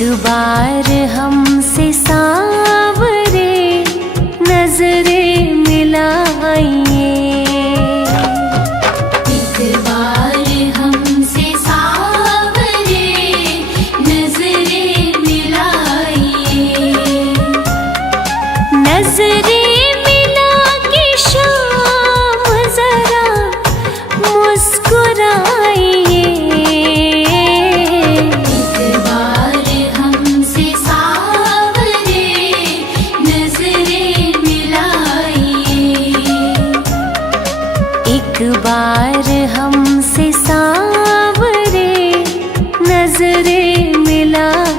एक बार हमसे सांवरे नजरें मिलाइए। एक बार हमसे सांवरे नजरें मिलाइए। नजरें मिला के शाम जरा मुस्कुराइए। एक बार हमसे सांवरे नजरें मिलाइए।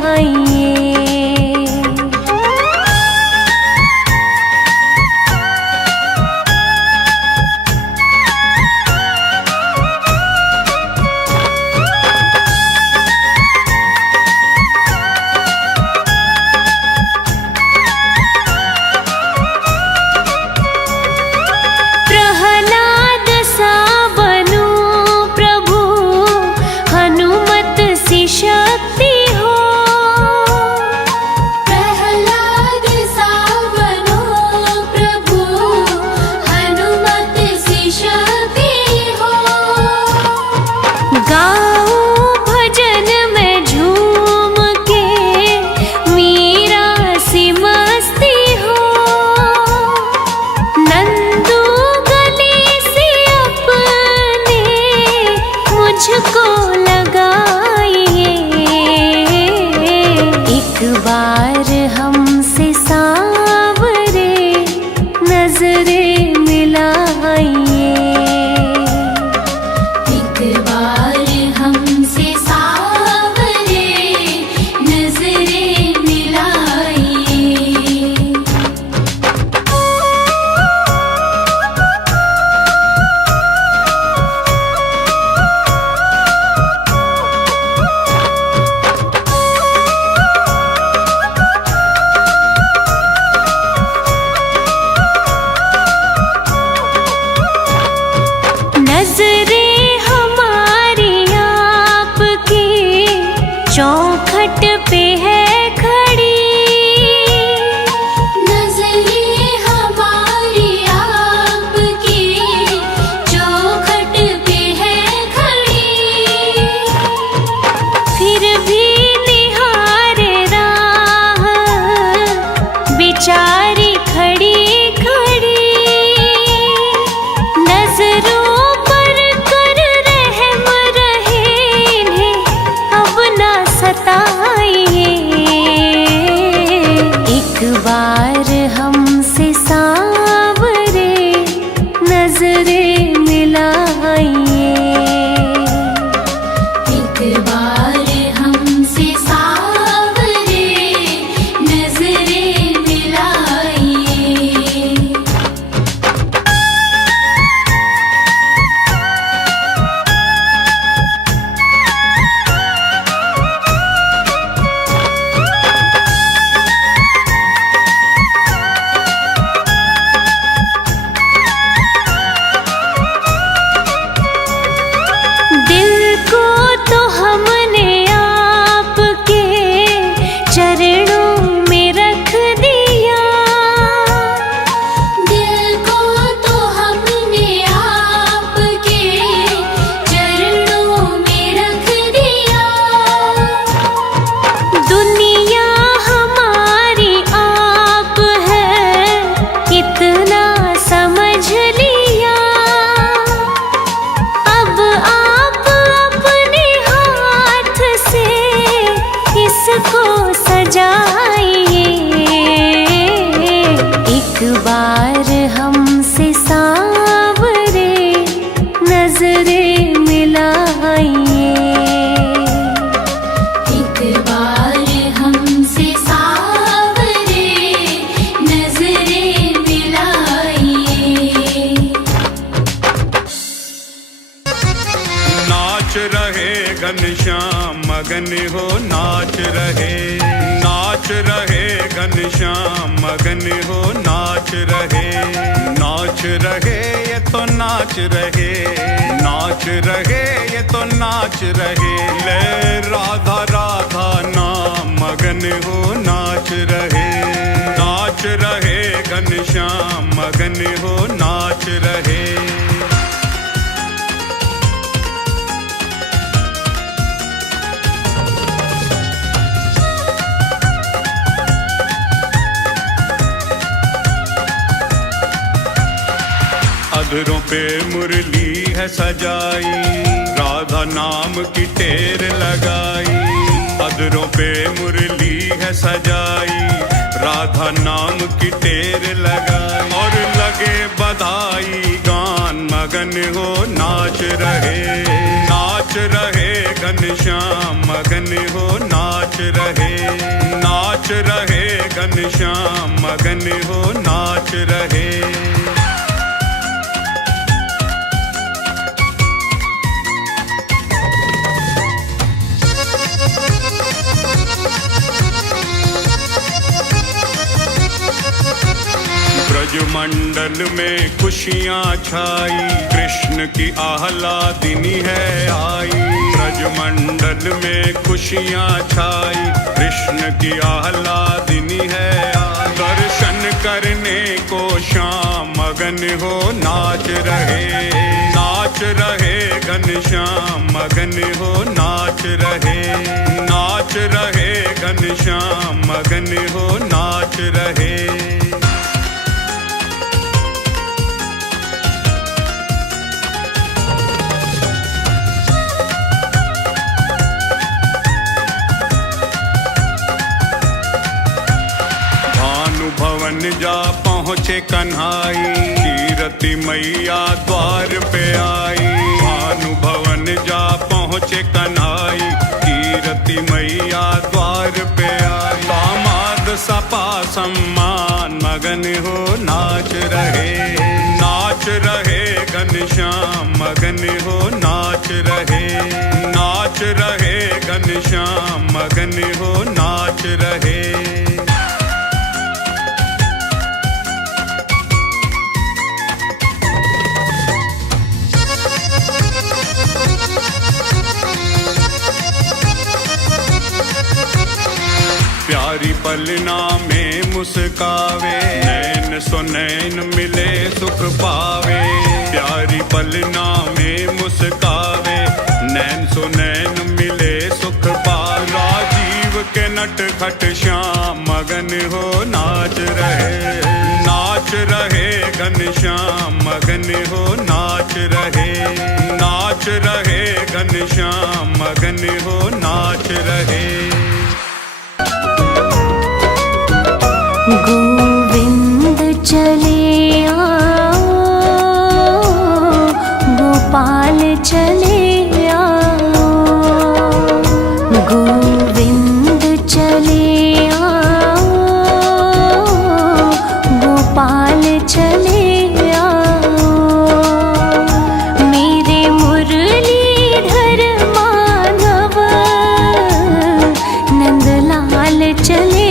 शक्ति हो प्रहलाद सा बनो प्रभु, हनुमत सी शक्ति हो। गाऊं भजन में झूम के मीरा सी मस्ती हो। नंदू गले से अपने मुझको एक बार हमसे सांवरे नजरें मिलाइए। एक बार हमसे सांवरे नजरें मिलाइए। नजरें हमारी आपकी चौखट पे है खड़ी। नजरें हमारी आपकी चौखट पे है खड़ी। फिर भी निहारे राह बेचारी खड़ी खड़ी। नजरों एक बार हमसे सांवरे नजरें मिलाइए। एक बार हमसे सांवरे नजरें मिलाइए। दिल को तो हमने आपके चरणों में रख दिया। दिल को तो हमने आपके चरणों में रख दिया। दुनिया हमारी आप है इतना समझ लिया। अब आप अपने हाथ से इसको सजाइए। एक बार हमसे सांवरे नजरें मिलाइए। एक बार हमसे सांवरे नजरें मिलाइए। नाच रहे घनश्याम मगन हो नाच रहे। नाच रहे घनश्याम मगन हो नाच रहे। नाच रहे ये तो नाच रहे। नाच रहे ये तो नाच रहे। ले राधा राधा नाम मगन हो नाच रहे। अधरों पे मुरली है सजाई, राधा नाम की टेर लगाई। अधरों पे मुरली है सजाई, राधा नाम की टेर लगाई। और लगे बधाई गान मगन हो नाच रहे, नाच रहे घनश्याम मगन हो नाच रहे, नाच रहे घनश्याम मगन हो नाच रहे। ब्रजमंडल में खुशियाँ छाई, कृष्ण की आह्लादिनी है आई। ब्रजमंडल में खुशियाँ छाई, कृष्ण की आह्लादिनी है आई। दर्शन करने को श्याम मगन हो नाच रहे, नाच रहे घनश्याम मगन हो नाच रहे, नाच रहे घनश्याम मगन हो नाच रहे। भवन जा पहुँचे कन्हाई, कीरति मैया द्वार पे आई। भानु भवन जा पहुँचे कन्हाई, कीरति मैया द्वार पे आई। दामाद सपा सम्मान मगन हो नाच रहे, नाच रहे घनश्याम मगन हो नाच रहे, नाच रहे घनश्याम मगन हो नाच रहे। प्यारी पलना में मुस्कावे, नैन सो नैन मिले सुख पावे। प्यारी पलना में मुस्कावे, नैन सो नैन मिले सुख पावे। राजीव के नट खट श्याम मगन हो नाच रहे, नाच रहे घनश्याम मगन हो नाच रहे, नाच रहे घनश्याम मगन हो नाच रहे। गोविंद चले आओ, गोपाल चले आओ। गोविंद चले आओ, गोपाल चले आओ। मेरे मुरलीधर माधव नंदलाल चले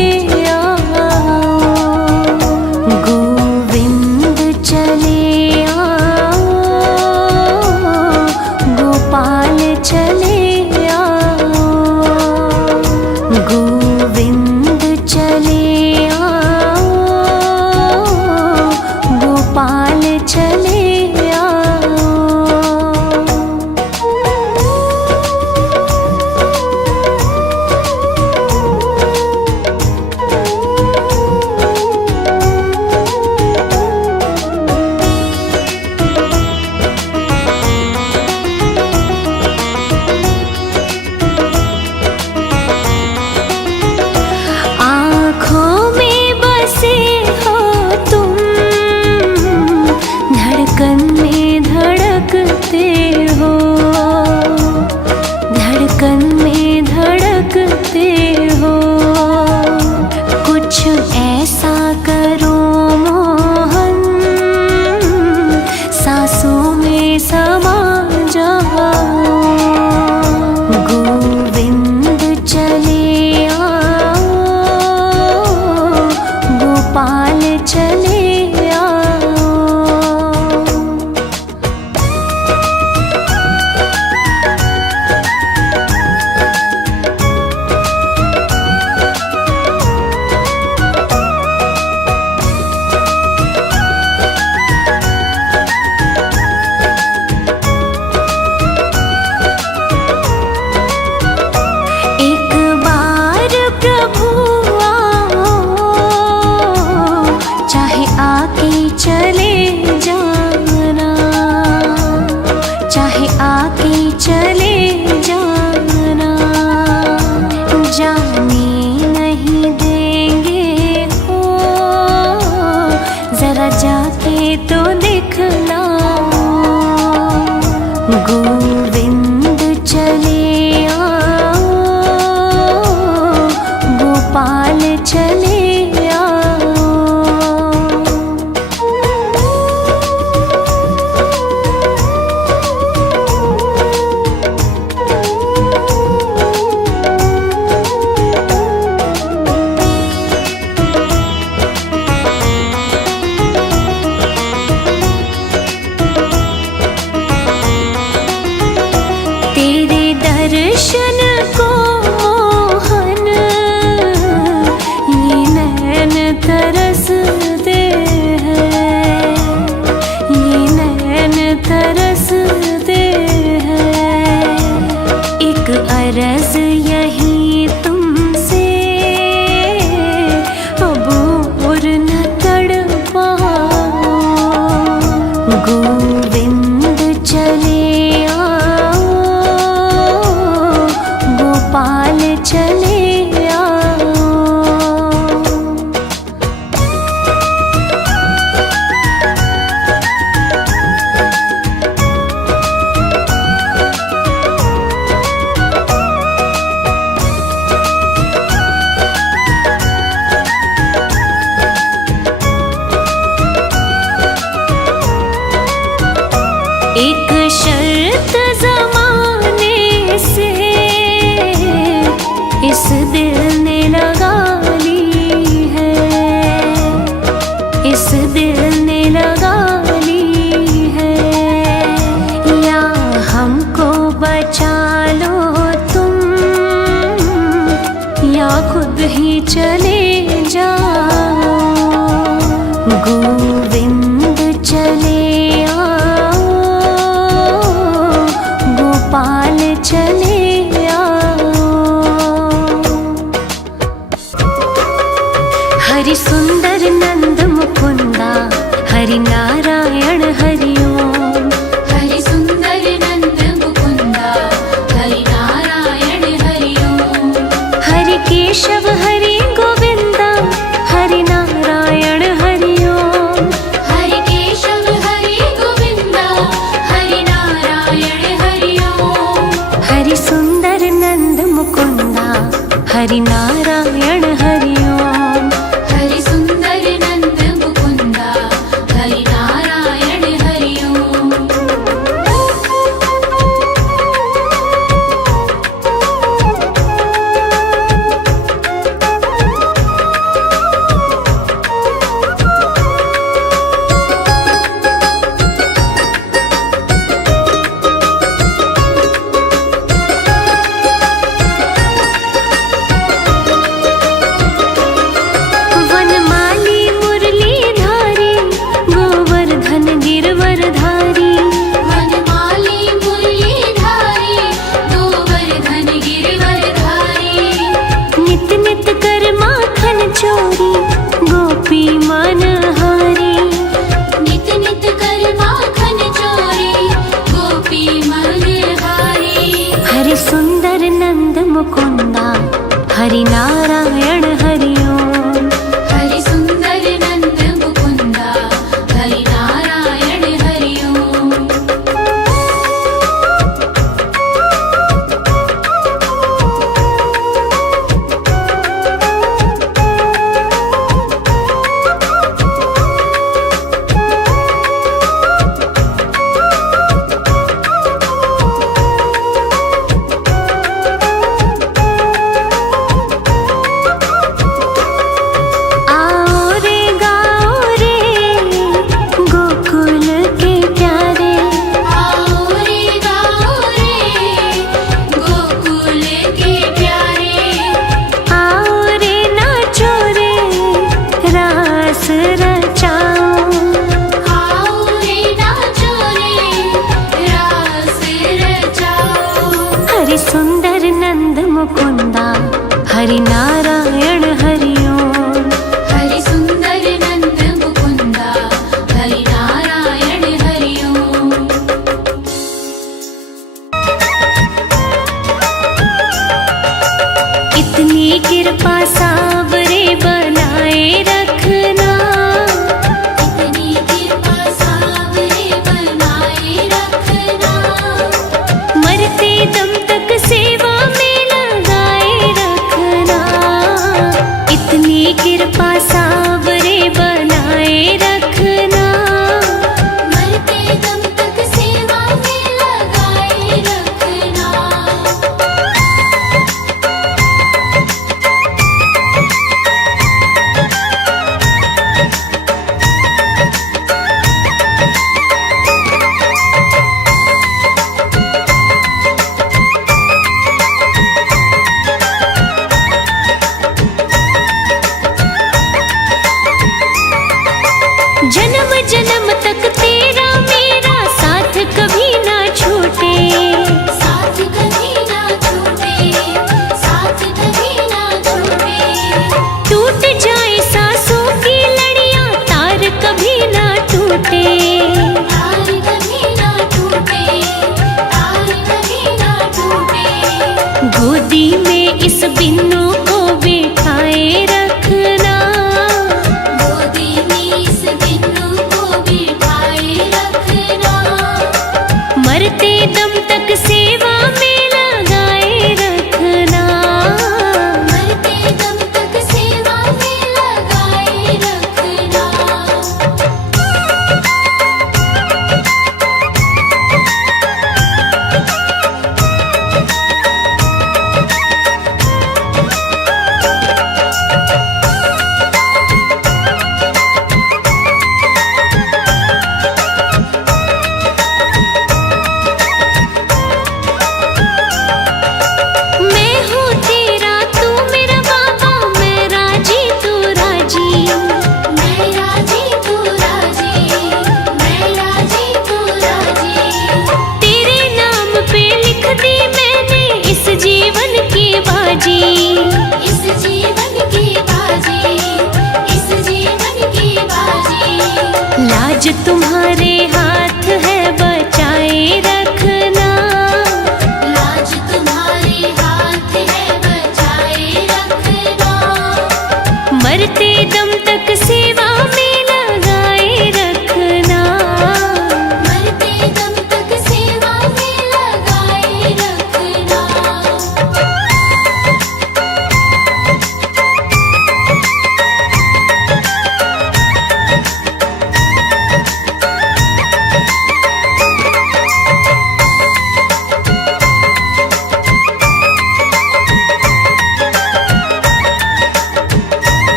बचा लो तुम या खुद ही चले जाओ। गोविंद चले आओ, गोपाल चले आओ। हरि सुंदर नंद मुकुंदा, हरि नारायण हरि ओम। हरि सुंदर नंद मुकुंदा, हरि नारायण हरि ओम। हरि केशव हरि गोविंदा, हरि नारायण हरि ओम। हरि केशव हरि गोविंदा, हरि नारायण हरि ओम। हरि सुंदर नंद मुकुंदा, हरि नारायण हरि ओम। हरि सुंदर नंद मुकुंदा, हरि नारायण हरि ओम। वनमाली मुरलीधारी, गोवर्धन गिरवरधारी। वनमाली मुरलीधारी, गोवर्धन गिरवरधारी। नित नित कर माखन चोरी, गोपी मनहारी। नित नित कर माखन चोरी, गोपी मनहारी। हरि सुंदर नंद मुकुंदा, हरि नारायण हरि ओम। हरि सुंदर नंद मुकुंदा, हरि नारायण हरि ओम। आओ रे गाओ रे, गोकुल के प्यारे। आओ रे गाओ रे, गोकुल के प्यारे। आओ रे नाचो रे, रास रचाओ। आओ रे नाचो रे, रास रचाओ। हरि सुंदर नंद मुकुंदा, हरि नारायण हरि ओम। हरि सुंदर नंद मुकुंदा, हरि नारायण हरि ओम। इतनी कृपा सावरे बनाए रखना, इतनी कृपा सावरे बनाए रखना। मरते दम तक सेवा में लगाए रखना। इतनी कृपा सावरे बनाए रखना। मरते दम तक सेवा में लगाए रखना। जन्म जन्म तक तेरा मेरा साथ कभी ना छूटे। साथ कभी ना छूटे, साथ कभी ना छूटे। टूट जाए सांसों की लड़ियां, तार कभी ना टूटे। तार कभी ना टूटे, तार कभी ना टूटे। गोदी में इस बिन्नू को बिठाए रखना। गोदी में इस बिन्नू को बिठाए रखना। मरते दम तक सेवा में लगाए रखना। मरते दम तक सेवा में लगाए रखना।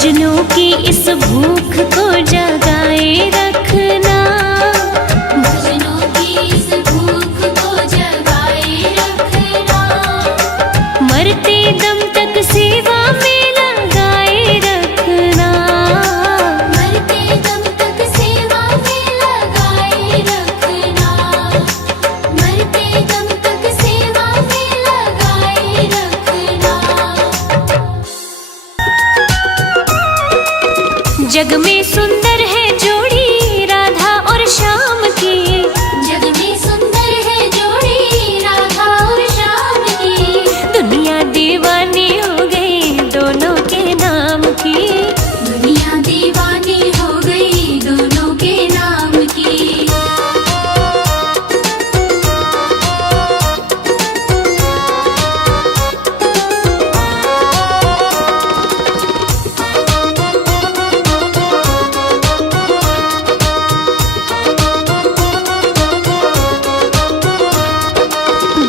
भजनों की इस भूख को जगाए रखना, भजनों की इस भूख को जगाए रखना, मरते दम तक सेवा में लगाए रखना, मरते दम तक सेवा में लगाए रखना, मरते दम तक सेवा में लगाए रखना। जग में सुंदर है जोड़ी राधा और श्याम की, जग में सुंदर है जोड़ी राधा और श्याम की, दुनिया दीवानी हो गई दोनों के नाम की, दुनिया दीवानी हो गई दोनों के नाम की।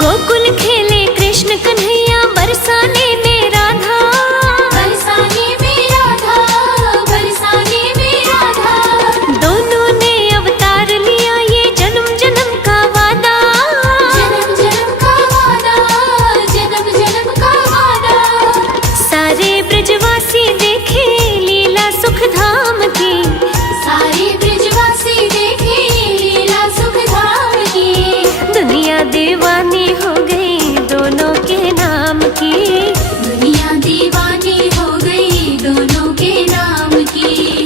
गोकुल खेले कृष्ण कन्हैया बरसाने में राधा, बरसाने में राधा, बरसाने में राधा, दोनों ने अवतार लिया ये जन्म जन्म का वादा, जन्म जन्म का वादा, जन्म जन्म का वादा। सारे ब्रजवासी देखे लीला सुख धाम की, सारे ब्रजवासी देखे लीला सुख धाम की, दुनिया दीवानी हो गई दोनों के नाम की, दुनिया दीवानी हो गई दोनों के नाम की।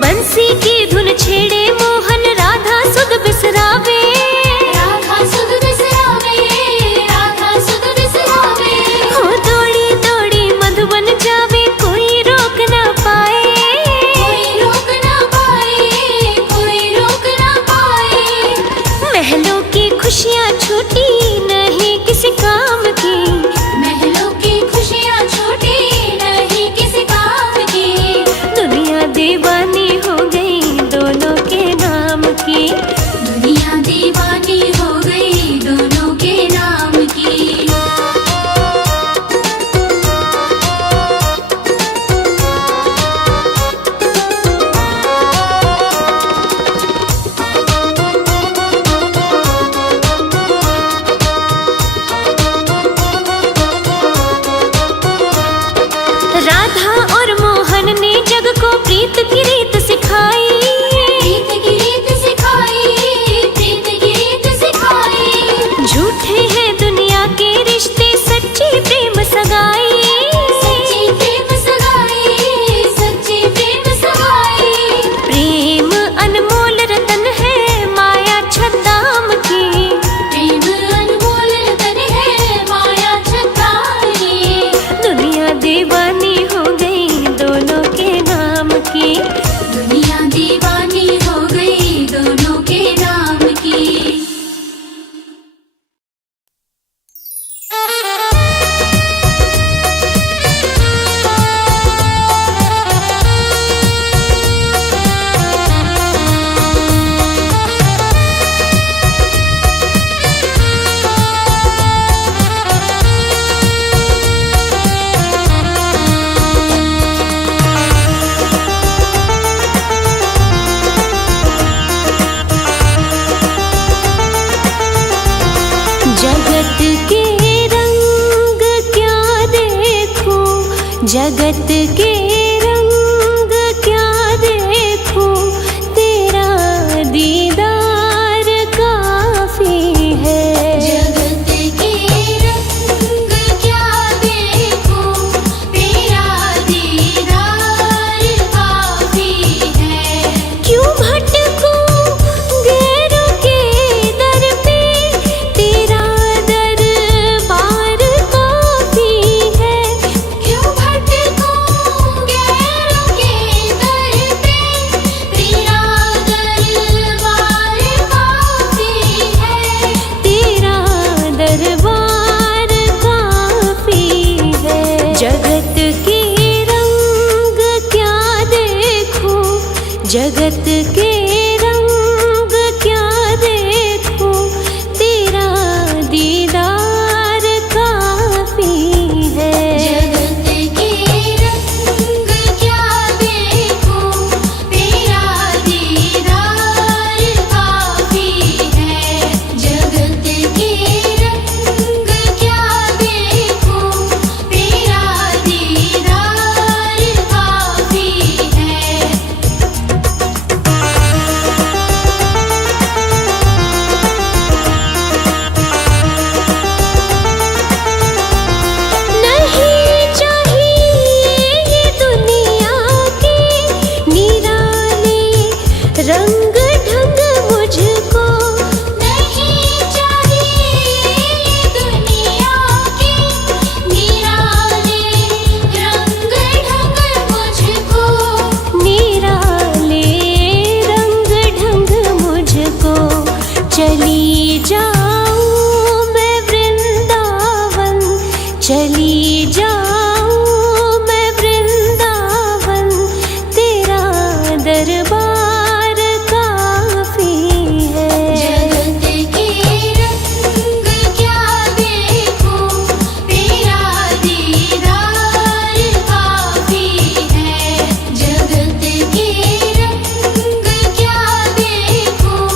बंसी की धुन छेड़े मोहन राधा सुध बिसरावे, राधा सुध बिसरावे, राधा सुध बिसरावे, हो दौड़ी दौड़ी मधुबन जावे कोई रोक ना पाए, कोई रोक ना पाए, कोई रोक ना पाए। महलों की खुशियाँ छूटी नहीं किसी काम की, महलों की खुशियाँ छूटी नहीं किसी काम की, दुनिया दीवानी हो गई दोनों के नाम की, दुनिया दीवानी हो गई दोनों के नाम की। राधा और मोहन ने जग को प्रीत की रीत सिखाई, प्रीत की रीत सिखाई, प्रीत की रीत सिखाई, झूठे हैं दुनिया के रिश्ते सच्ची प्रेम सगाई, सच्ची प्रेम सगाई, सच्ची प्रेम सगाई। प्रेम अनमोल रतन है माया छद्दाम की, प्रेम अनमोल रतन है माया छताई, दुनिया दीवानी हो गई दोनों के नाम की, दुनिया दीवानी हो गई दोनों के नाम की। जगत के रंग क्या देखो, जगत के रंग क्या देखो, तेरा दीदार काफी है, जगत के रंग क्या देखो, तेरा दीदार काफी है। क्यों भटको गैरों के दर पे, तेरा दरबार काफी है, क्यों भटको जगत के रंग क्या देखूं, तेरा दीदार काफी है। जगत के रंग क्या देखूं, तेरा दीदार काफी है। जगत के रंग क्या देखूं, तेरा दीदार काफी है। नहीं चाहिए ये दुनिया के निराले रंग ढंग मुझको, नहीं चाहिए दुनिया के निराले रंग ढंग मुझको। निराले रंग ढंग मुझको। चली जाऊं मैं वृंदावन, चली जाऊं मैं वृंदावन, तेरा दरबार काफी है। जगत के रंग क्या देखूं, तेरा दीदार काफी है। जगत के रंग क्या देखूं,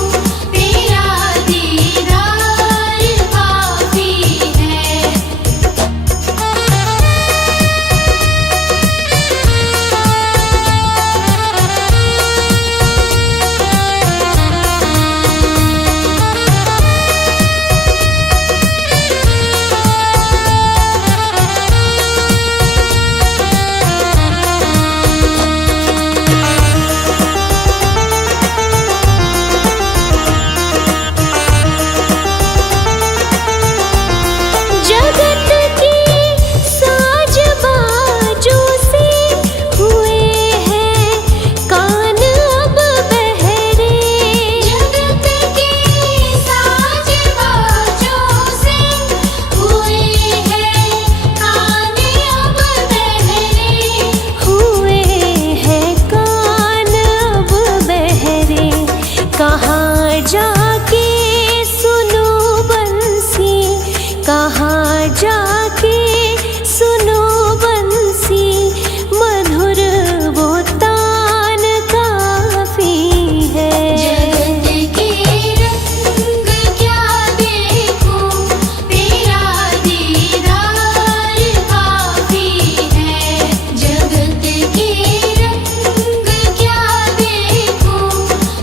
तेरा दीदार काफी है। जगत की साज बाजों से हुए हैं कान अब बहरे। जगत के साज बाजों से हुए हैं कान अब बहरे। हुए हैं कान अब बहरे। कहाँ जाके सुनो बंसी, कहाँ जाके सुनो बंसी, मधुर वो तान काफी है। जगत के रंग क्या देखूं, तेरा दीदार काफी है। जगत के रंग क्या देखूं,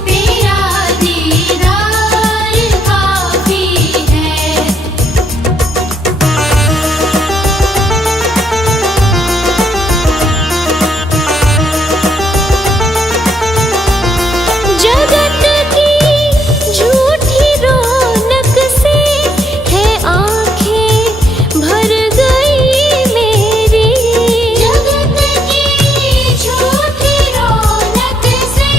तेरा दीदार काफी है। जगत की झूठी रौनक से है आंखें भर गई मेरी। जगत की झूठी रौनक से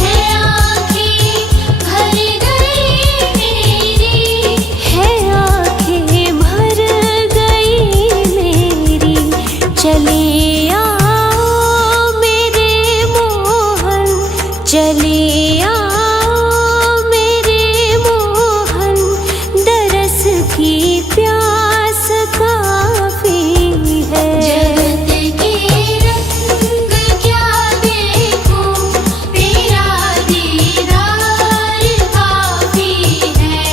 है आँखें भर गई मेरी। है आंखें भर गई मेरी। चले आओ मेरे मोहन, चले आओ मेरे मोहन, दरस की प्यास काफी है। जगत के रंग क्या देखूं, तेरा दीदार काफी है।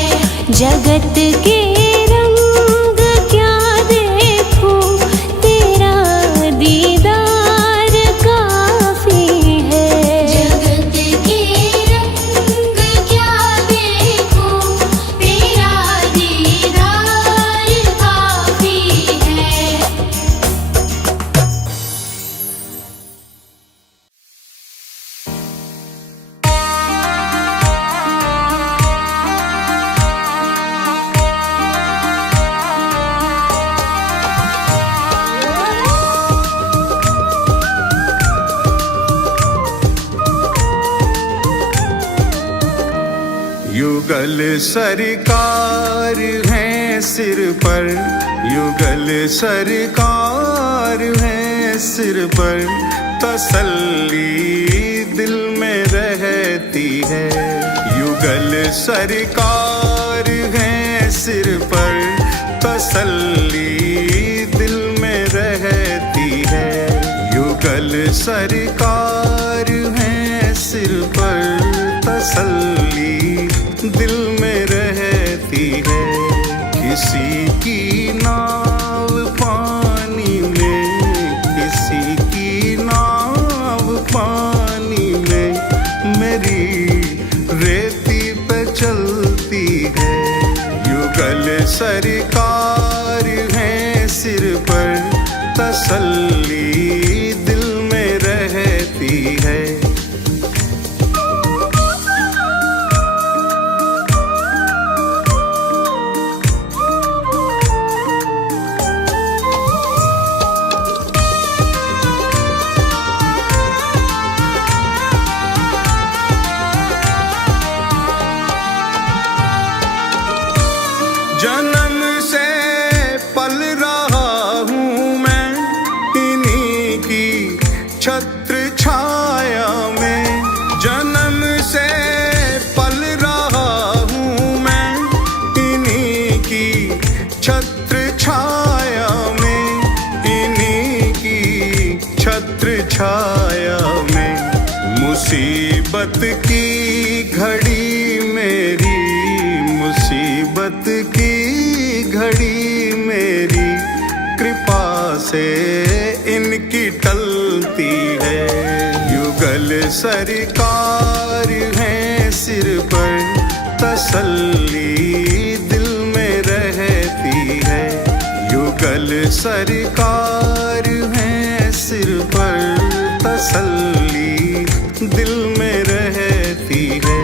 जगत के रंग क्या देखूं, तेरा दीदार काफी है। जगत के रंग क्या देखूं, तेरा दीदार काफी है। युगल सरकार है सिर पर, युगल सरकार है सिर पर, तसल्ली दिल में रहती है। युगल सरकार है सिर पर, तसल्ली दिल में रहती है। युगल सरकार है सिर पर, तसल्ली दिल में रहती है। किसी की नाव पानी में, किसी की नाव पानी में, मेरी रेती पे चलती है। युगल सरकार है सिर पर, तसल्ली दिल में रहती है। जन्म से पल रहा हूँ मैं इन्हीं की छत्र छाया में। जन्म से पल रहा हूँ मैं इन्हीं की छत्र छाया में, इन्हीं की छत्र छाया में। मुसीबत की घड़ी मेरी, मुसीबत की घड़ी मेरी, कृपा से इनकी टलती है। युगल सरकार है सिर पर, तसल्ली दिल में रहती है। युगल सरकार है सिर पर, तसल्ली दिल में रहती है।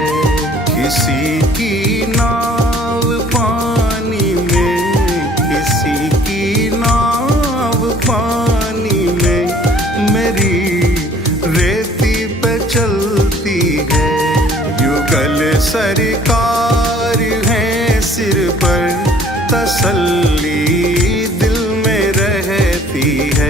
किसी की नाव पानी में, किसी की नाव पानी में, मेरी रेती पे चलती है। युगल सरकार है सिर पर, तसल्ली दिल में रहती है।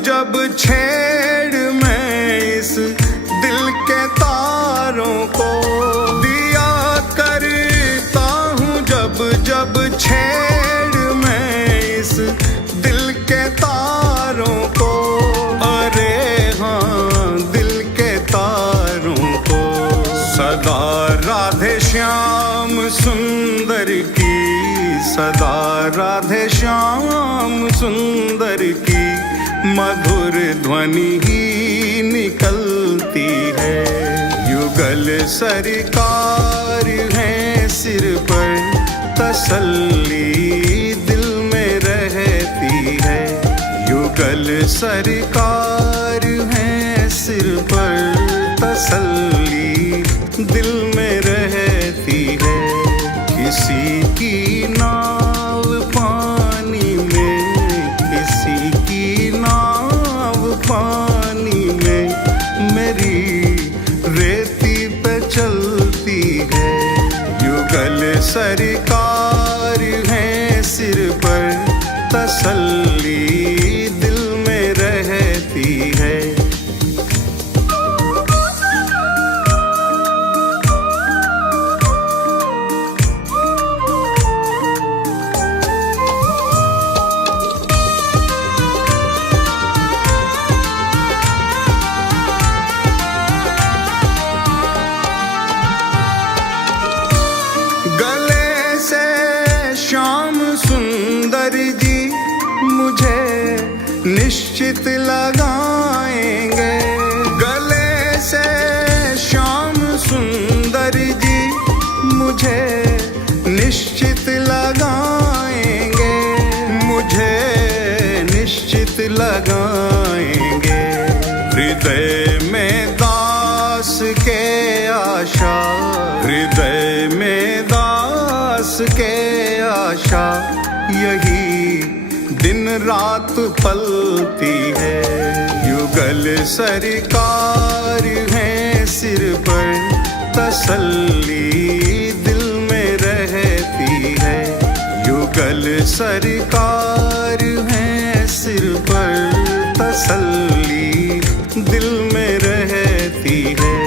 जब छेड़ मैं इस दिल के तारों को, दिया करता हूँ जब जब छेड़ मैं इस दिल के तारों को। अरे हाँ दिल के तारों को। सदा राधे श्याम सुंदर की, सदा राधे श्याम सुंदर की मधुर ध्वनि ही निकलती है। युगल सरकार है सिर पर, तसल्ली दिल में रहती है। युगल सरकार है सिर पर, तसल्ली दिल में रहती है। किसी की नाव पानी में, किसी की नाव पानी में, मेरी रेती पे चलती है। युगल सरकार है सिर पर, तसल्ली दिल में रहती है। निश्चित लगाएंगे गले से श्याम सुंदर जी, मुझे निश्चित लगाएंगे, मुझे निश्चित लगाएंगे। हृदय में दास के आशा, हृदय में दास के आशा यही दिन रात पलती है। युगल सरकार है सिर पर, तसल्ली दिल में रहती है। युगल सरकार है सिर पर, तसल्ली दिल में रहती है।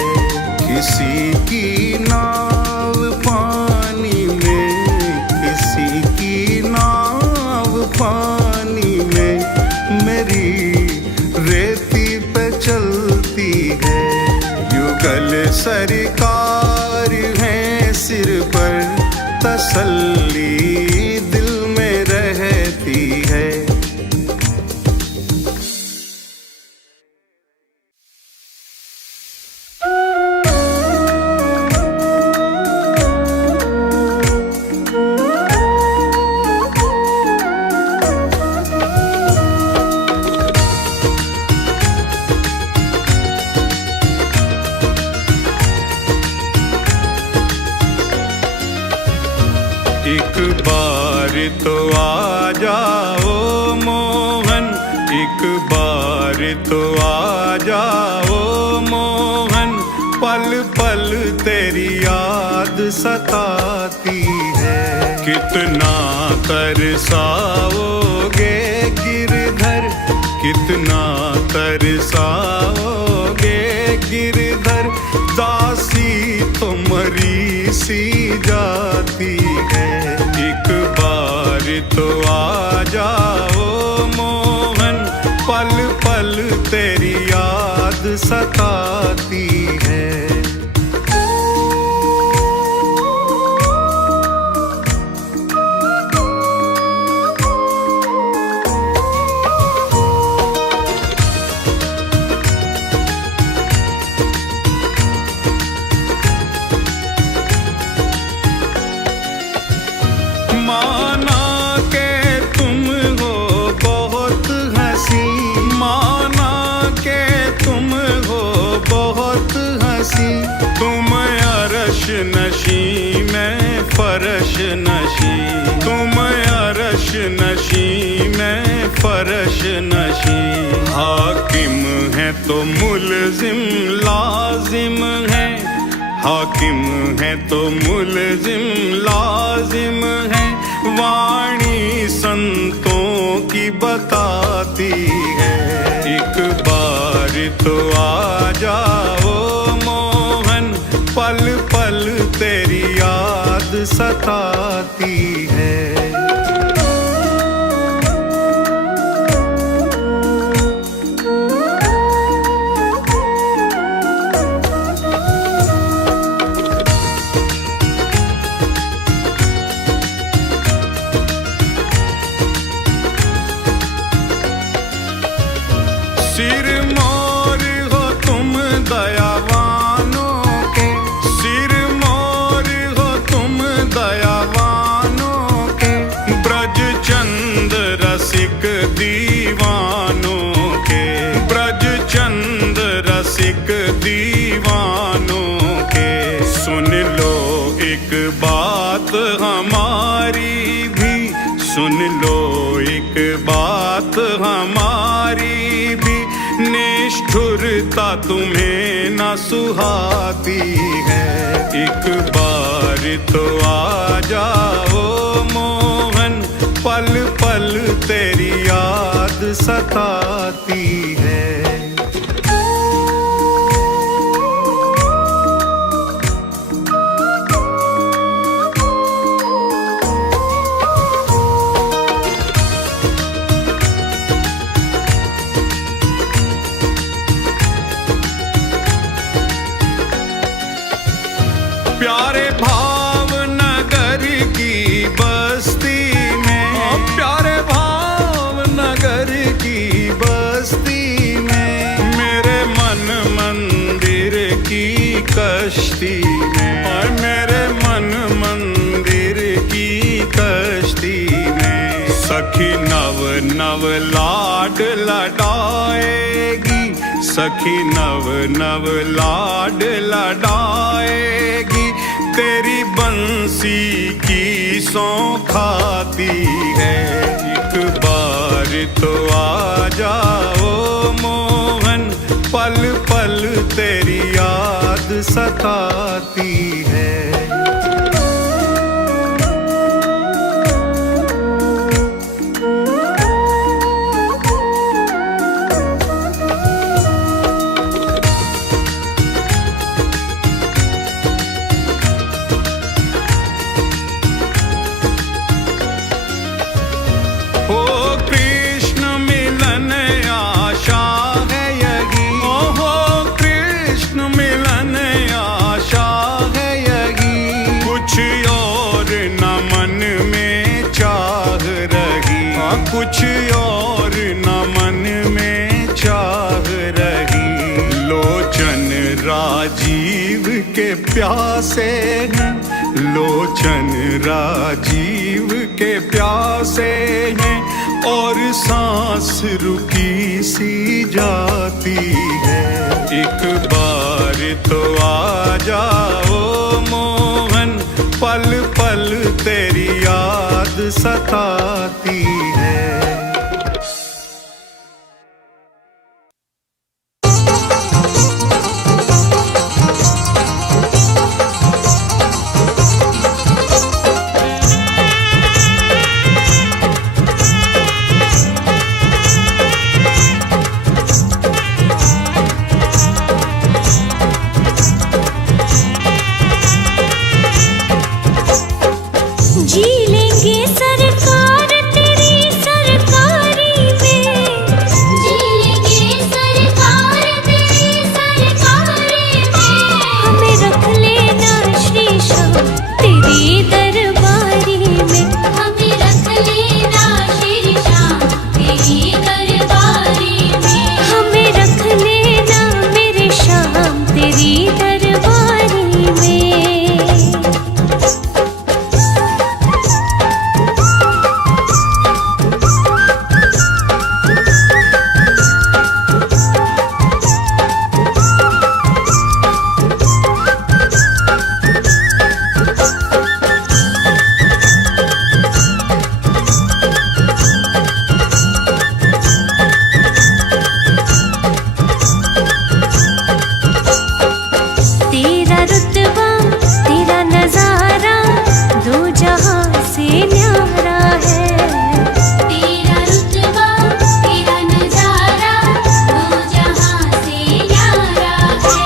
किसी की नाव पानी में, किसी की नाव पानी में, मेरी रेती पे चलती है। युगल सरकार है सिर पर, तसल्ली दिल में रहती है। एक बार तो आ जाओ मोहन, एक बार तो आ जाओ मोहन। पल पल तेरी याद सताती है। कितना तरसाओगे गिरधर, कितना तरसाओगे गिरधर। दासी तो मरी सी जाती है। एक बार तो आ जाओ मोहन, पल पल तेरी याद सताती है। माना के तुम हो बहुत हंसी, माना के तुम हो बहुत हंसी। तुम अरश नशी मैं फरश नशी, तुम अरश नशी मैं फरश नशी। हाकिम है तो मुलजिम लाजिम है, हाकिम है तो मुलजिम लाजिम है। वाणी संतों की बताती है। एक बार तो आ जाओ मोहन, पल पल तेरी याद सताती है। सिर मोर हो तुम दयावानों के, सिर मोर हो तुम दयावानों के। ब्रज चंद रसिक दीवानों के, ब्रज चंद रसिक दीवानों के। सुन लो एक बात हमारी भी, सुन लो एक बात हमारी भी। निष्ठुरता तुम्हें न सुहाती है। एक बार तो आ जाओ मोहन, पल पल तेरी याद सताती है। प्यारे भावनगर की बस्ती में, प्यारे भावनगर की बस्ती में। मेरे मन मंदिर की कश्ती में, और मेरे मन मंदिर की कश्ती में। सखी नव नव लाड लडाएगी, सखी नव नव लाड लडाएगी। तेरी बंसी की शीशों खाती है। एक बार तो आ जाओ मोहन, पल पल तेरी याद सताती है। कुछ और न मन में चाह रही। लोचन राजीव के प्यासे हैं, लोचन राजीव के प्यासे हैं, और सांस रुकी सी जाती है। एक बार तो आ जाओ मोहन, पल पल तेरी याद सताती है। जी लेंगे सरकार तेरी सरकारी में, जी लेंगे सरकार तेरी सरकारी में। हमें रख लेना श्री श्याम तेरी दरबारी में, हमें रख लेना श्री श्याम तेरी दरबारी में। हमें रख लेना मेरे श्याम तेरी दरबारी में। तेरा रुतबा तेरा नजारा दो जहां से न्यारा है। तेरा रुतबा तेरा नजारा दो जहां से न्यारा है।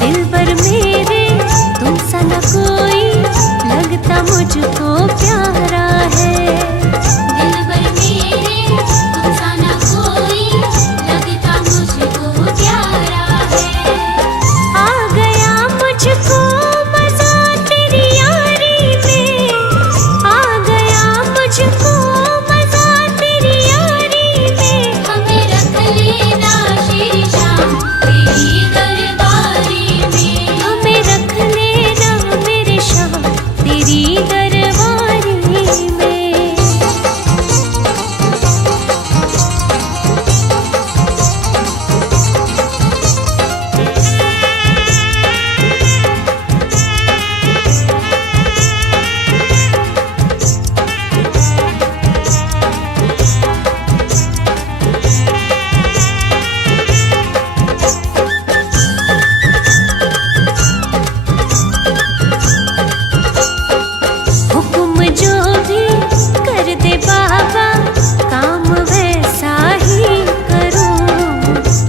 दिलबर मेरे तुम सा न कोई लगता मुझको प्यारा है। दिलबर मेरे तुम सा न कोई लगता मुझको प्यारा है। आ गया मुझको मजा तेरी यारी में, आ गया मुझको मजा तेरी यारी में। हमें रख लेना श्री श्याम तेरी दरबारी में। हमें रख लेना मेरे श्याम तेरी दरबारी में। हुक्म जो भी कर दे बाबा काम वैसा ही करूं।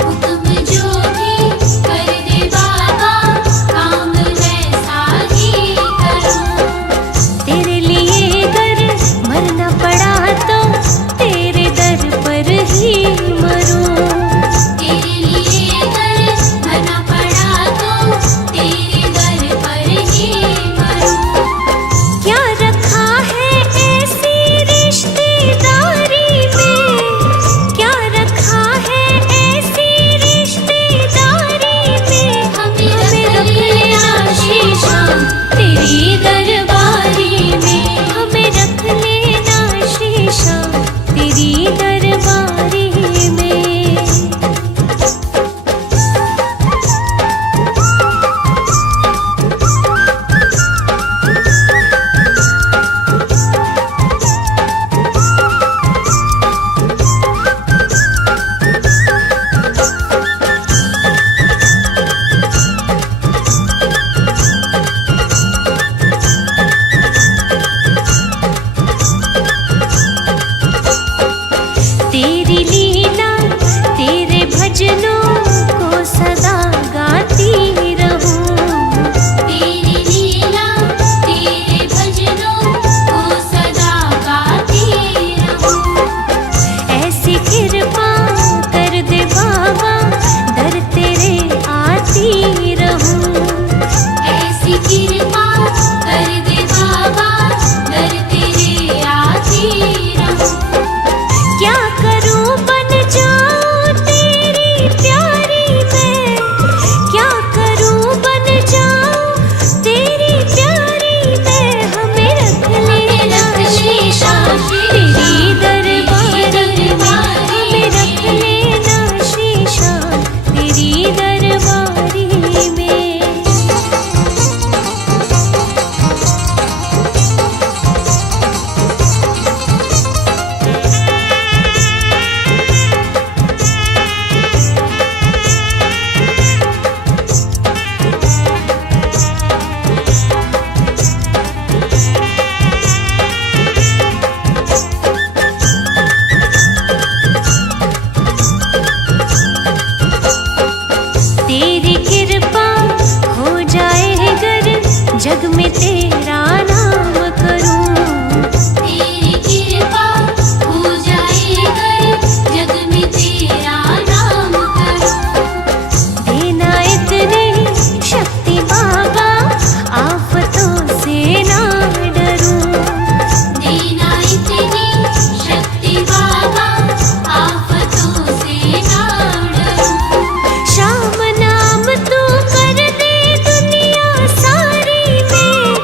हुक्म जो भी कर दे बाबा काम वैसा ही करूं। तेरे लिए अगर मरना पड़ा तो तेरे दर पर ही मरूं। तेरे लिए अगर मरना पड़ा तो तेरे दर पर ही मरूं। क्या रखा है ऐसी रिश्तेदारी में, क्या रखा है ऐसी रिश्तेदारी में। हमें रख लेना श्री श्याम तेरी दरबारी में। हमें रख लेना श्री श्याम तेरी दरबारी में। जग में तेरा नाम करूं। तेरी कृपा हो जाए घर, जग में तेरा नाम करूं। देना इतनी शक्ति बाबा, आफतों से ना डरूं। देना इतनी शक्ति बाबा, आफतों से ना डरूं। श्याम नाम तू कर दे दुनिया सारी में,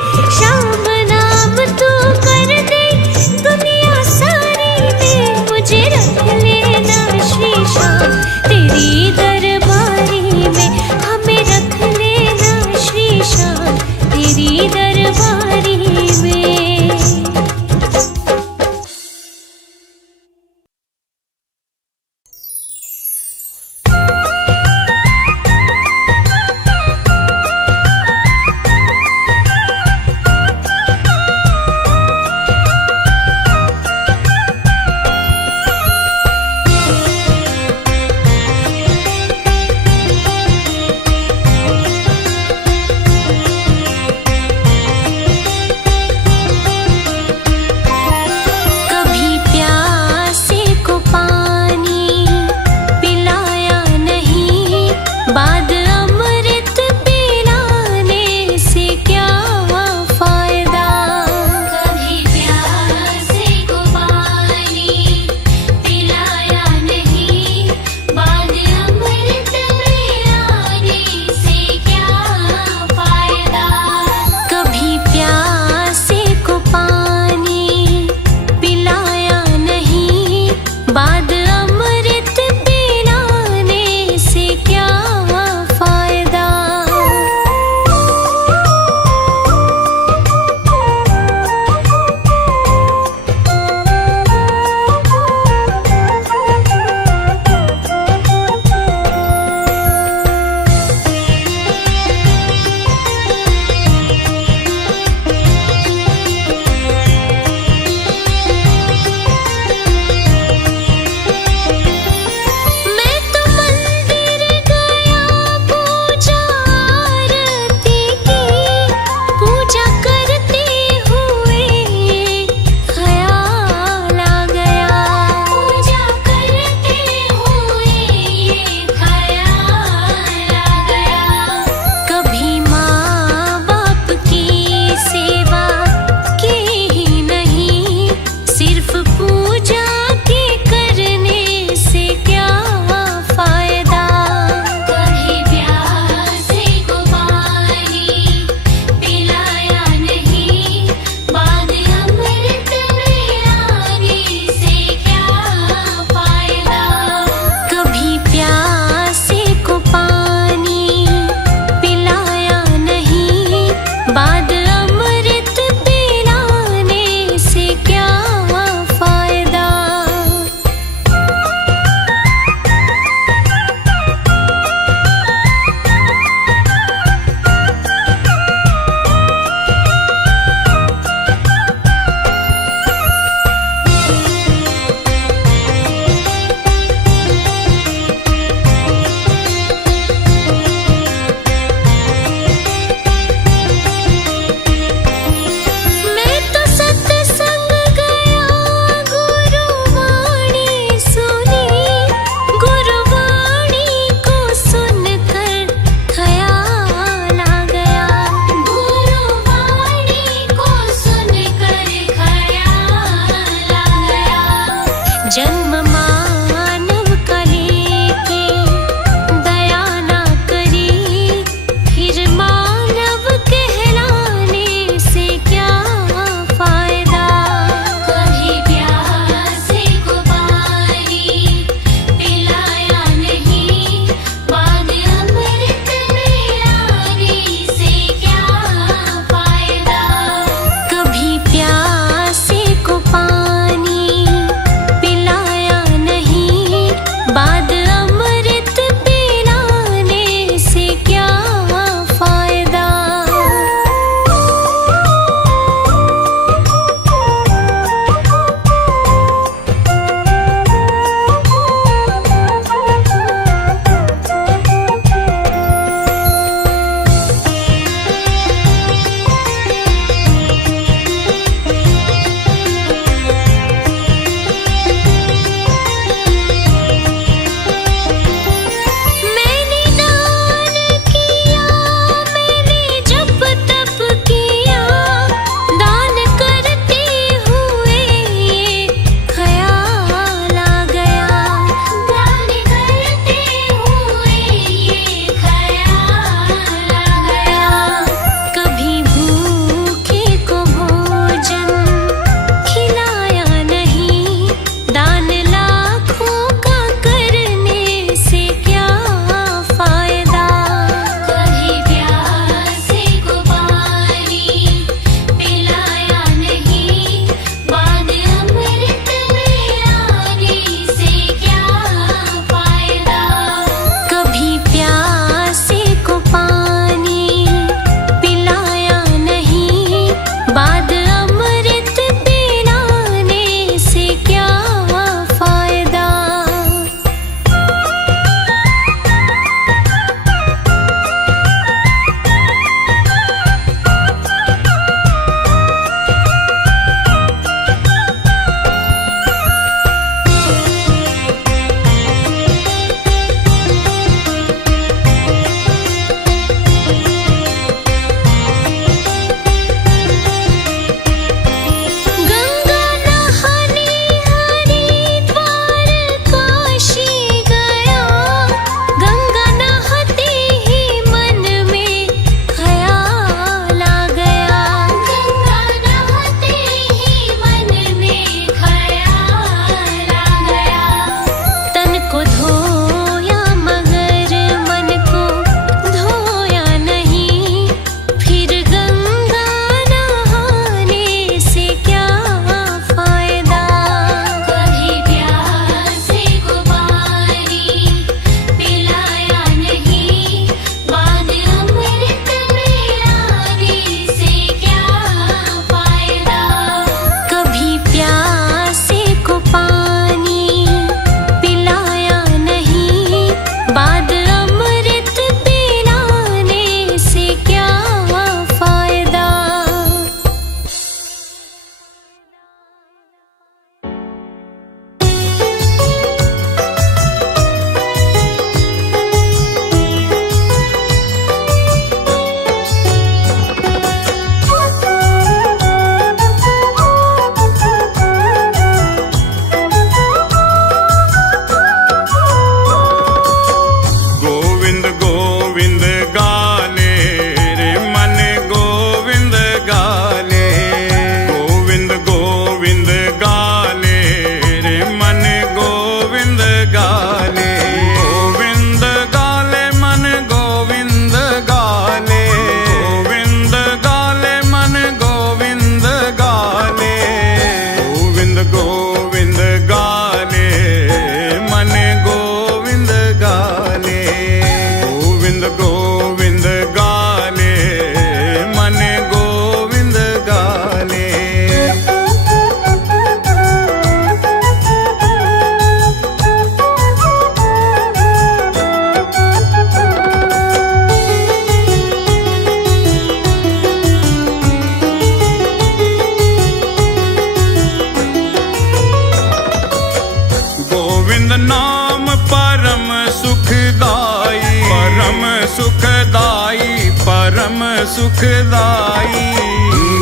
सुखदाई।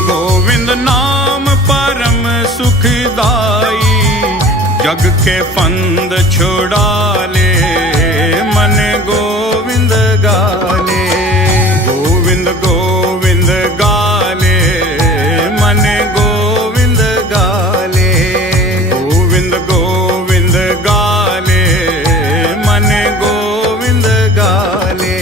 गोविंद नाम परम सुखदाई, जग के फंद छुड़ा ले मन गोविंद गाले। गोविंद गोविंद गाले मन गोविंद गाले। गोविंद गोविंद गाले मन गोविंद गाले।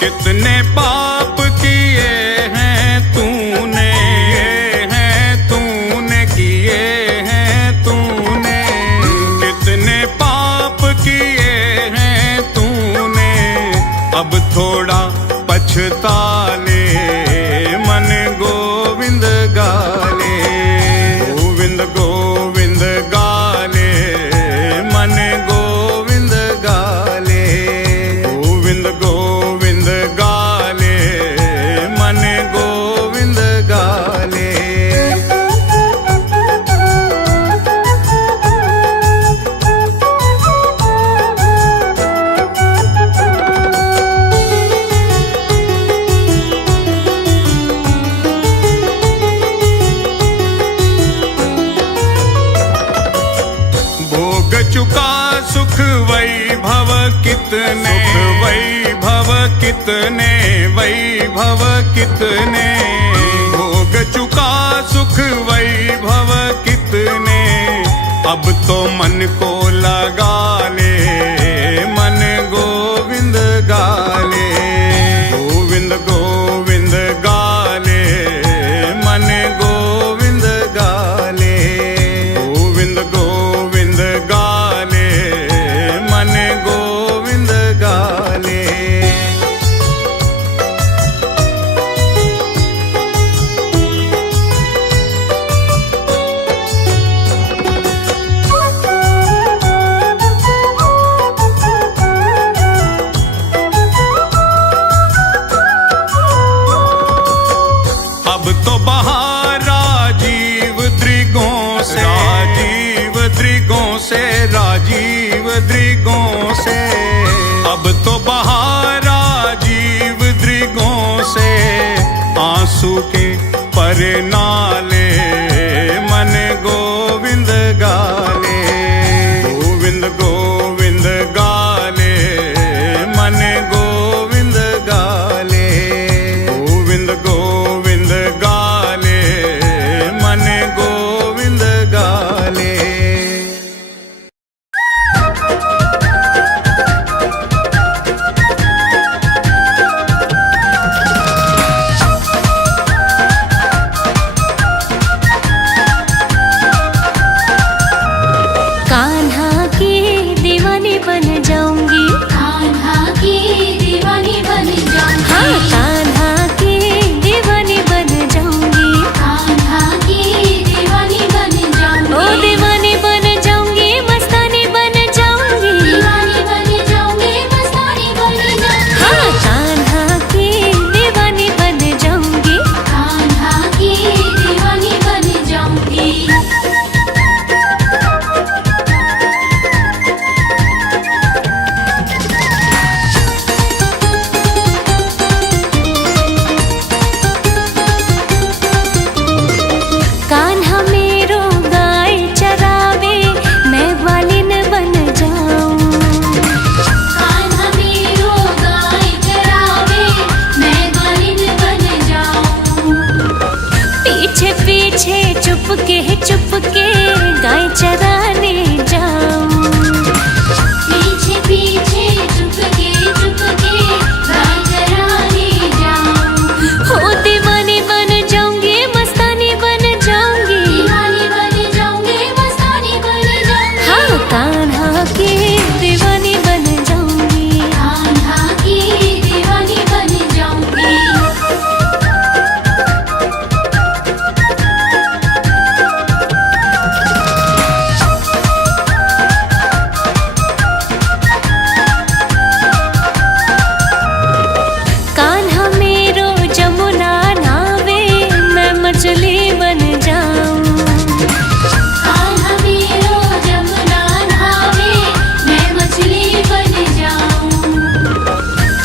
कितने पाप किए हैं तूने, किए हैं तूने। कितने पाप किए हैं तूने, अब थोड़ा पछता ले मन गोविंद गाले। गोविंद गोविंद गाले मन गोविंद गाले। गोविंद गोविंद गाले मन गोविंद गाले। भोग चुका सुख वैभव कितने, वैभव कितने, वैभव कितने। भोग चुका सुख वैभव कितने, अब तो मन को लगा ले मन गोविंद गाले। गोविंद गोविंद गाले मन गोविंद गाले। गोविंद गोविंद गाले मन गोविंद गाले। अब तो बहार राजीव द्रिगों से, राजीव द्रिगों से, राजीव द्रिगों से। अब तो बहार राजीव द्रिगों से, आंसू के पर नाले मन गोविंद गाले। गोविंद गोविंद गाले मन गोविंद गाले। गोविंद गोविंद गाले मन गोविंद गाले।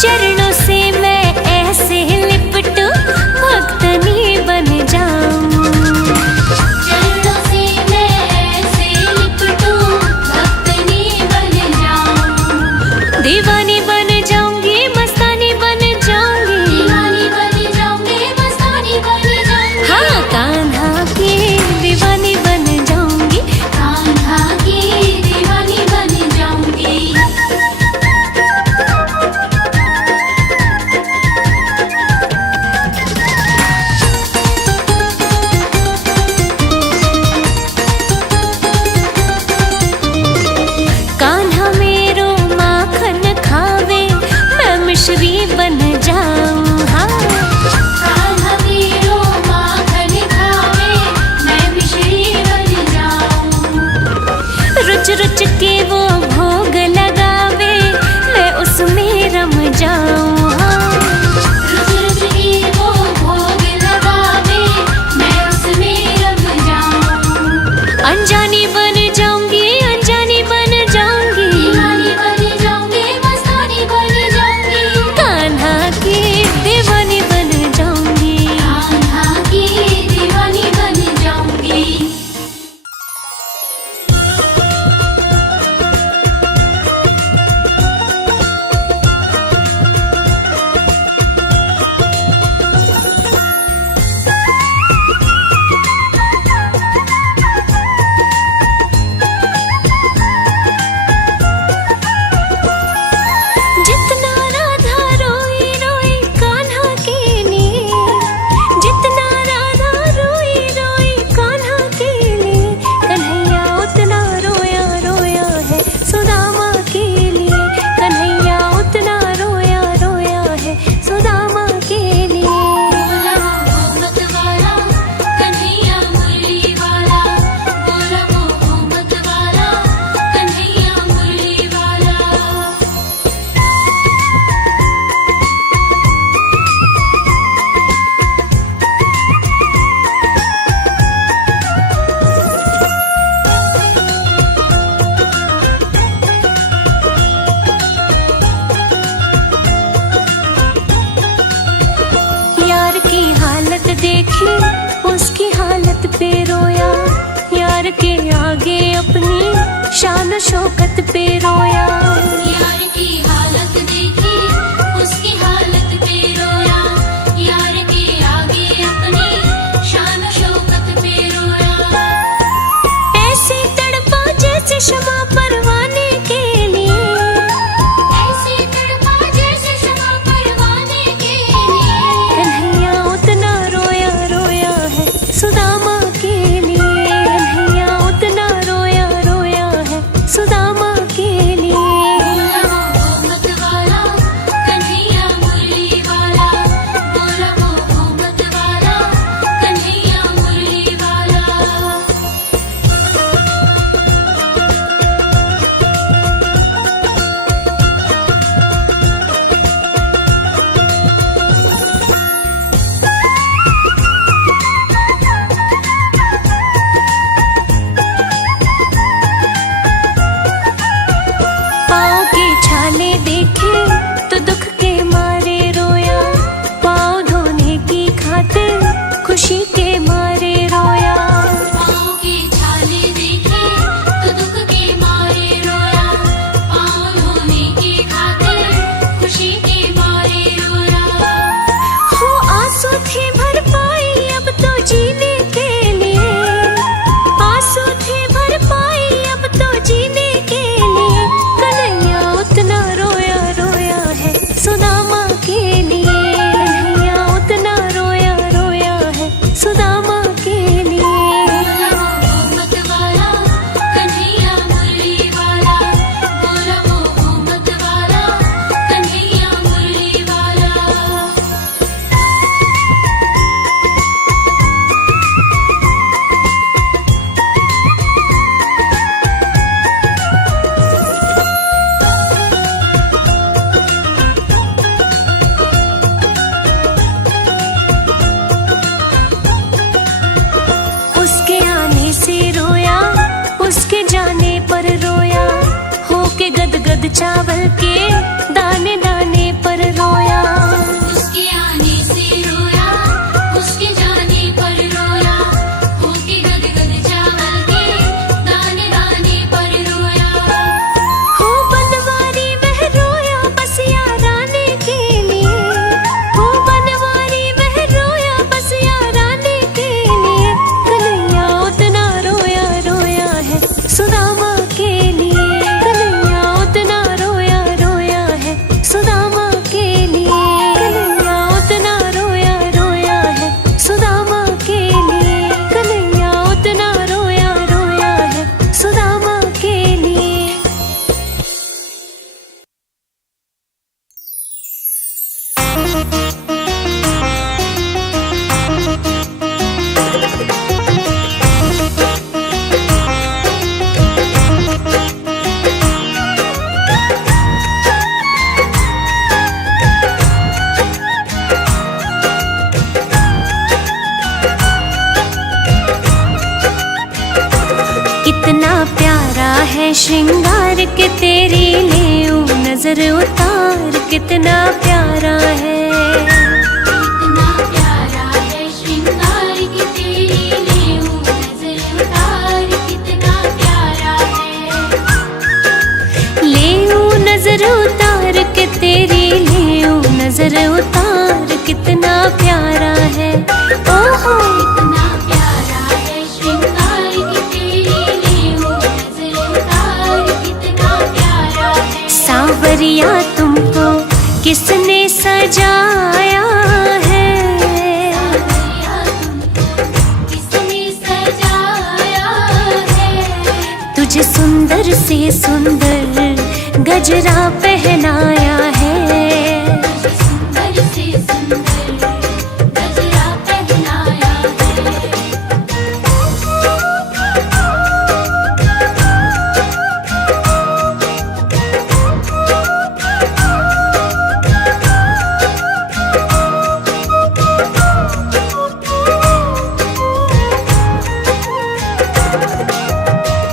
चरणों से मैं ऐसे लिपटूं, भक्तनी बन जाऊं। चरणों से मैं ऐसे लिपटूं, भक्तनी बन जाऊं। दीवानी बन जाऊंगी, मस्तानी बन जाऊंगी। दीवानी बन जाऊंगी, मस्तानी बन जाऊंगी। हाँ, कान्हा की दीवानी बन जाऊंगी। कान्हा की दीवानी बन जाऊंगी। कान्हा मेरो माखन खावे, मैं मिश्री बन जाऊं। हाँ, कान्हा मेरो माखन खावे, मैं मिश्री बन जाऊं। रुच रुच के वो भोग लगावे, मैं उसमें रम जाऊं। हाँ, रुच रुच के वो भोग लगावे, मैं उसमें रम जाऊं। अनजानी बन जाऊंगी, अनजानी बन जाऊंगी। दीवानी बन जाऊंगी, मस्तानी बन जाऊंगी। कान्हा की दीवानी बन जाऊंगी। कान्हा की दीवानी बन जाऊंगी। जितना राधा रोई रोई कान्हा के लिए, जितना राधा रोई रोई कान्हा के लिए, कन्हैया उतना रोया रोया है सुदामा के लिए। कन्हैया उतना रोया रोया है सुदामा के लिए। बोला वो मत वाला, कन्हैया मुरली वाला। बोला वो मत वाला, कन्हैया मुरली वाला। यार की हालत देखी, उसकी हालत पे रोया। यार के आगे अपनी शान शौकत पे रोया। यार की हालत देखी, उसकी हालत पे रोया। यार के आगे अपनी शान शौकत पे रोया। ऐसे तड़पा जैसे क्षमा परवाने के लिए। ऐसे तड़पा जैसे क्षमा परवाने के लिए। कन्हैया उतना रोया रोया है सुदामा के लिए। कन्हैया उतना रोया रोया है सुदामा के लिए। बोला वो मत वाला, कन्हैया मुरली वाला। बोला वो मत वाला, कन्हैया मुरली वाला। पाँव के छाले देखे तो दुख के मारे रोया। पाँव धोने की खातिर खुशी के मारे रोया। पाँव के छाले देखे तो दुख के मारे रोया। पाँव धोने की खातिर खुशी के मारे रोया। हो आंसू थे भर पाई अब तो जीने के लिए। आंसू थे भर पाई अब तो जीने के लिए। कन्हैया उतना रोया रोया है सुदामा के लिए। कन्हैया उतना रोया रोया है सुदामा के लिए। बोला वो मत वाला, कन्हैया मुरली वाला। बोला वो मत वाला, कन्हैया मुरली वाला। उसके आने से रोया, उसके जाने पर रोया। हो के गदगद चावल के दाने दाने पर रोया। श्रृंगार के तेरी लेऊ नजर उतार कितना प्यारा है। कितना प्यारा है श्रृंगार की तेरी लेऊ नजर उतार कितना प्यारा है। लेऊ नजर उतार के तेरी लेऊ नजर उतार कितना प्यारा है। ओहो कितना प्यारा है श्रृंगार की तेरी लेऊ नजर उतार कितना प्यारा है। सांवरिया तुमको किसने सजाया है। सांवरिया तुमको किसने सजाया है। तुझे सुंदर से सुंदर गजरा पहनाया है। तुझे सुंदर से सुंदर गजरा पहनाया है।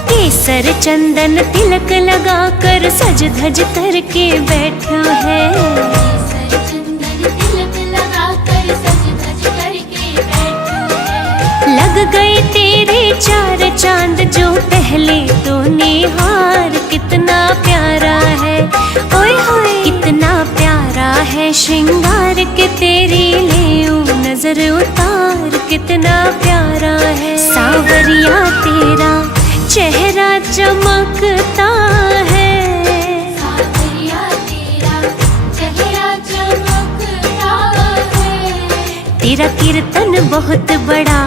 केसर चंदन तिलक लगाकर सज धज करके बैठा है। केसर चंदन तिलक लगाकर सज धज करके बैठा है। लग गए तेरे चार चांद जो पहले तो निहार कितना प्यारा है। ओए होए कितना प्यारा है श्रृंगार के तेरी लेऊ नजर उतार कितना प्यारा है। सांवरिया तेरा चेहरा चमकता है। सांवरिया तेरा चेहरा चमकता है। तेरा कीर्तन बहुत बड़ा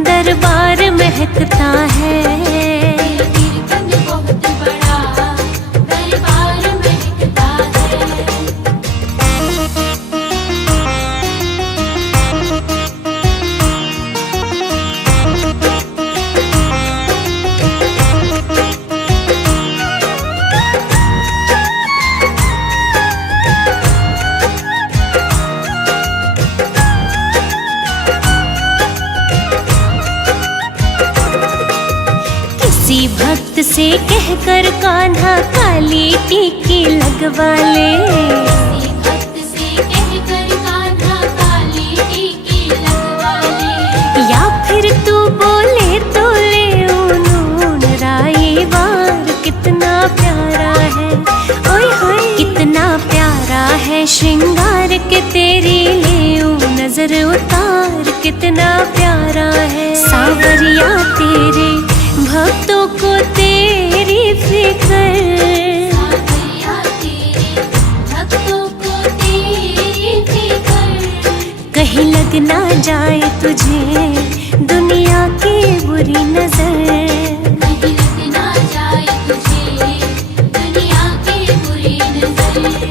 दरबार महकता है। तेरा कीर्तन बहुत बड़ा दरबार महकता है। किसी भक्त से कहकर कान्हा काली टीकी लगवा ले। किसी भक्त से कहकर कान्हा काली टीकी लगवा ले। या फिर तू बोले तो ले नून राई वार कितना प्यारा है। ओए होए कितना प्यारा है श्रृंगार के तेरी लेऊ नजर उतार कितना प्यारा है। सांवरिया तेरे भक्तों को तेरी फिक्र। सांवरिया तेरे भक्तों को तेरी फिक्र। कहीं लग ना जाए तुझे दुनिया की बुरी नजर। कहीं लग ना जाए तुझे दुनिया की बुरी नजर।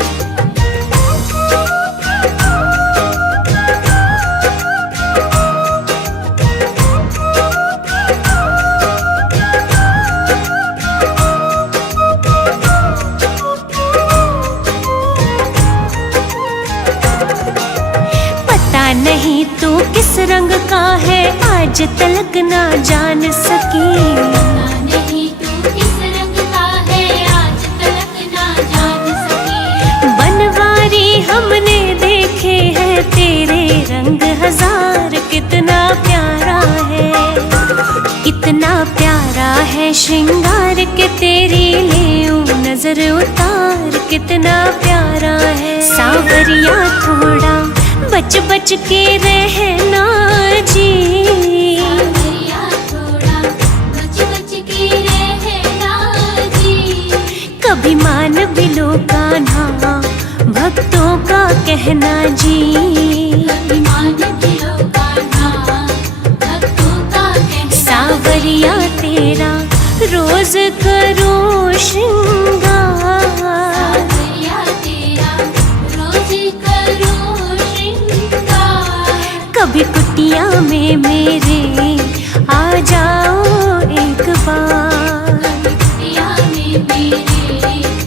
पता नहीं तू किस रंग का है आज तलक ना जान सकी। पता नहीं तू किस रंग का है आज तलक ना जान सकी। बनवारी हमने देखे हैं तेरे रंग हजार कितना प्यारा है। कितना प्यारा है श्रृंगार के तेरी लेऊ नजर उतार कितना प्यारा है। सांवरिया थोड़ा बच बच के रहना जी। सांवरिया थोड़ा बच बच के रहना जी। कभी मान भी लो कान्हा भक्तों का कहना जी। अभिमान दिलो कान्हा भक्तों का कहना। सांवरिया तेरा रोज करो श्रृंगार। सांवरिया तेरा रोज करो श्रृंगार। कभी कुटिया में मेरे आ जाओ एक बार। कभी कुटिया में मेरे